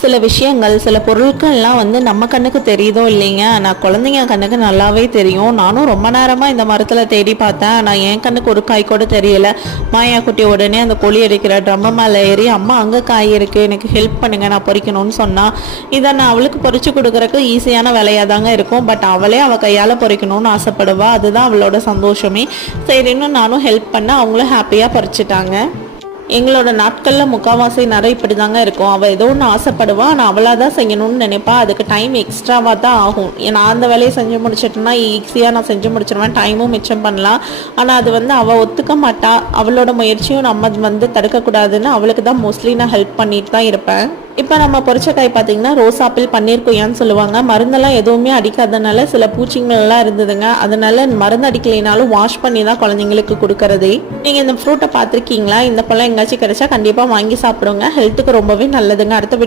சில விஷயங்கள் சில பொருட்கள்லாம் வந்து நம்ம கண்ணுக்கு தெரியுதோ இல்லைங்க, நான் குழந்தைங்க கண்ணுக்கு நல்லாவே தெரியும். நானும் ரொம்ப நேரமாக இந்த மரத்தில் தேடி பார்த்தேன். ஆனால் என் கண்ணுக்கு ஒரு காய் கூட தெரியல. மாயா குட்டி உடனே அந்த கோழி அடிக்கிற ட்ரம்ம மேலே ஏறி, அம்மா அங்கே காய் இருக்குது, எனக்கு ஹெல்ப் பண்ணுங்கள், நான் பொறிக்கணும்னு சொன்னால், இதை நான் அவளுக்கு பொறிச்சு கொடுக்குறக்கு ஈஸியான வேலையாக தாங்க இருக்கும். பட் அவளே அவள் கையால் பொறிக்கணும்னு ஆசைப்படுவா. அதுதான் அவளோட சந்தோஷமே. சரின்னு நானும் ஹெல்ப் பண்ண அவங்களும் ஹாப்பியாக பறிச்சிட்டாங்க. எங்களோட நாட்களில் முக்கால்வாசி நேரம் இப்படி தாங்க இருக்கும். அவள் ஏதோ ஒன்று ஆசைப்படுவா, ஆனால் அவளாக தான் செய்யணும்னு நினைப்பா. அதுக்கு டைம் எக்ஸ்ட்ராவாக தான் ஆகும். நான் அந்த வேலையை செஞ்சு முடிச்சிட்டேன்னா ஈஸியாக நான் செஞ்சு முடிச்சிடுவேன், டைமும் மிச்சம் பண்ணலாம். ஆனால் அது வந்து அவள் ஒத்துக்க மாட்டா. அவளோட முயற்சியும் நம்ம வந்து தடுக்கக்கூடாதுன்னு அவளுக்கு தான் மோஸ்ட்லி நான் ஹெல்ப் பண்ணிட்டு தான் இருப்பேன். இப்போ நம்ம பொரிச்ச காய் பார்த்தீங்கன்னா ரோஸ் ஆப்பிள் பன்னீர் கொய்யான்னு சொல்லுவாங்க. மருந்தெல்லாம் எதுவுமே அடிக்காதனால சில பூச்சிங்கள்லாம் இருந்ததுங்க. அதனால மருந்து அடிக்கலைனாலும் வாஷ் பண்ணி தான் குழந்தைங்களுக்கு கொடுக்கறதே. நீங்கள் இந்த ஃப்ரூட்டை பார்த்துருக்கீங்களா? இந்த பழம் எங்காச்சும் கிடைச்சா கண்டிப்பாக வாங்கி சாப்பிடுங்க. ஹெல்த்துக்கு ரொம்பவே நல்லதுங்க. அடுத்த